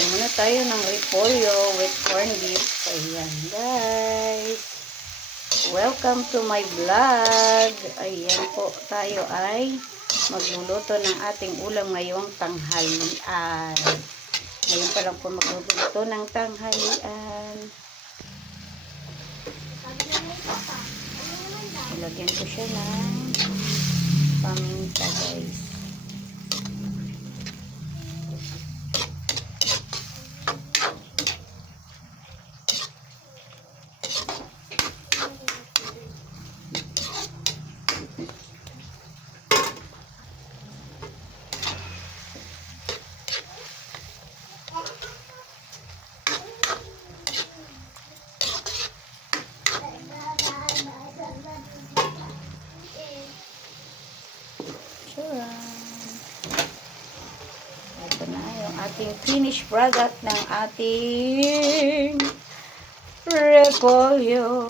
Maghiwa muna tayo ng repolyo with corned beef. Ayan guys. Welcome to my vlog. Ayan po, tayo ay magluluto ng ating ulam ngayong tanghalian. Ngayon pa lang po magluluto ng tanghalian. Ilagyan ko siya ng paminta guys. Ito na yung ating finished product ng ating repolyo.